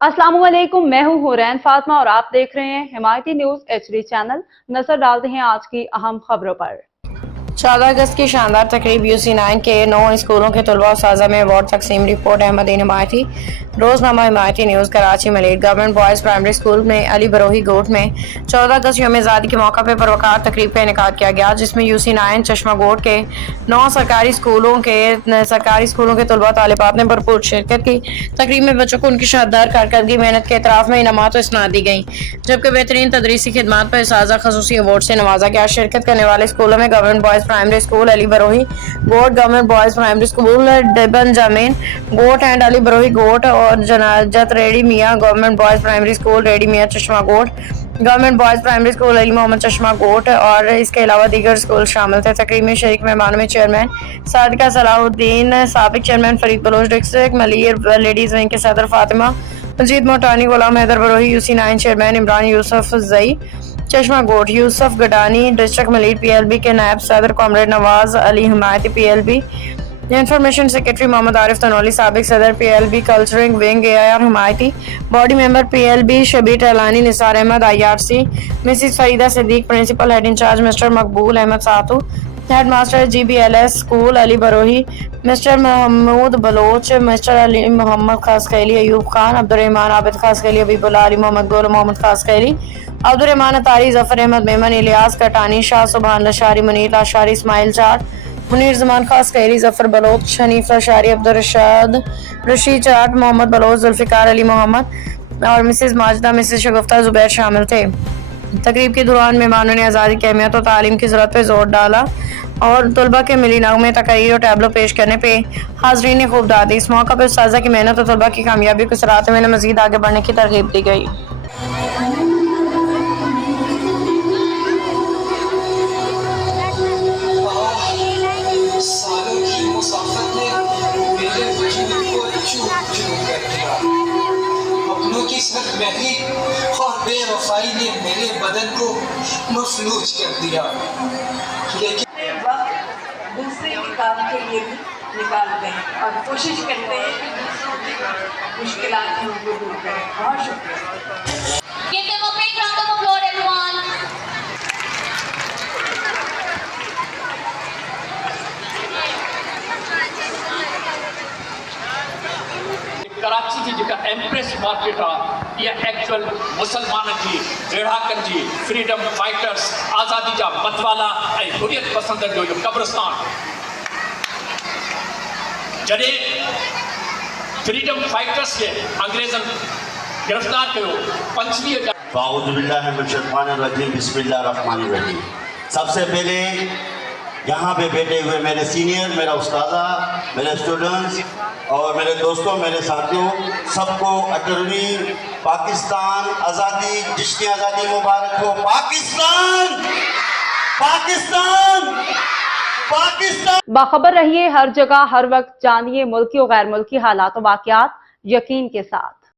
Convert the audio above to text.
अस्सलाम वालेकुम, मैं हूं हुरैन फातिमा और आप देख रहे हैं हिमायती न्यूज HD चैनल। नजर डालते हैं आज की अहम खबरों पर। 14 अगस्त की शानदार तकरीब UC9 के 9 स्कूलों के तलबा उस्ताज़ा में अवार्ड तकसीम। रिपोर्ट अहमदीन हिमायती, रोजनामा Himayati news, Karachi. Malir government boys primary school में अली बरोही गोट में 14 अगस्त यौम आज़ादी के मौका पर परवकार तकरीब का इनेकाद किया गया, जिसमें UC9 चश्मा गोट के 9 सरकारी स्कूलों के तलबा तालिबात ने भरपूर शिरकत की। तकरीब में बच्चों को उनकी शानदार कारकर्दगी मेहनत के एतराफ़ में इनामात और इसनाद दी गई, जबकि बेहतरीन तदरीसी खिदमात पर इसाज़ा खसूसी अवार्ड से नवाजा गया। शिरकत करने वाले स्कूलों में government boys primary school Ali Barohi Goth, government boys primary school Dibban Jamin Goth and Ali Barohi Goth और जनाजत Rehri Mian government boys primary school Rehri Mian Chashma Goth, government boys primary school Ali Mohammad Chashma Goth और इसके अलावा दीगर स्कूल शामिल थे। तकरीब में शरीक मेहमानों में चेयरमैन सादिका सलाहुद्दीन, साबिक chairman Farid Baloch district, Malir ladies wing के सदर Fatima Majeed Motani, Ghulam Haider Barohi, UC9 chairman Imran Yousufzai Chashma Goth, Yousuf Gadani district Malir PLB के नायब सदर comrade Nawaz Ali Himayati PLB, information secretary Mohammad Arif Tanoli, साबिक सदर PLB cultural wing AIR Himayati, body member PLB Shabbir Tahlani, Nisar Ahmed IRC, Mrs Farida Siddique, principal head in charge Mr Maqbool Ahmed Satu, head master GBLS school Ali Barohi Mr Mahmood Baloch, Mr Ali Mohammad Khaskheli, Ayub Khan, Abdurrehman Abid Khaskheli, Habibullah Ali Mohammad Gul Mohammad Khaskheli, Abdurrehman Attari, Zafar Ahmed Memon, Ilyas Katani, Shah Subhan Lashari, Munir Lashari, Ismail Chat, Munir Zaman Khaskheli, Zafar Baloch, Hanif Lashari, Abdurrashad Rashid Chat, Mohammad Baloch, Zulfiqar Ali Mohammad और Mrs Majida, Mrs Shagufta Zubair शामिल थे। तकरीब के दौरान मेहमानों ने आज़ादी की अहमियत और तालीम की ज़रूरत पर जोर डाला और तलबा के मिली नगमे, तकरीर और टैबलो पेश करने पे हाज़रीन ने खूब दाद दी। इस मौका पर उस्ताज़ा की मेहनत और तलबा की कामयाबी को सराहते हुए मज़ीद आगे बढ़ने की तरगीब दी गई। अपनों की महंगी और बेवफाई ने मेरे बदन को मफलूज कर दिया, लेकिन वक्त दूसरे काम के लिए भी निकालते हैं और कोशिश करते हैं मुश्किलात को दूर करें। बहुत शुक्रिया। Give them a big round of applause, everyone. Karachi जी जेका एम्प्रेस मार्केट आहे, इहा एक्चुअल मुसलमाननि जी, रेढ़ाकनि जी, फ्रीडम फाइटर्स, आज़ादी जा मतवाला ऐं हुरियत पसंदनि जो इहो कब्रिस्तान। जॾहिं फ्रीडम फाइटर्स खे अंग्रेज़नि गिरफ़्तार कयो 25 अऊज़ु बिल्लाहि मिनश शैतानिर रजीम, बिस्मिल्लाहिर रहमानिर रहीम। सबसे पहले यहाँ पे बैठे हुए मेरे सीनियर, मेरा उस्तादा, मेरे स्टूडेंट्स और मेरे दोस्तों, मेरे साथियों, सबको अटलवी पाकिस्तान आज़ादी, जिसकी आज़ादी मुबारक हो। पाकिस्तान पाकिस्तान पाकिस्तान। बाखबर रहिए हर जगह हर वक्त, जानिए मुल्की और गैर मुल्की हालात और वाक़यात यकीन के साथ।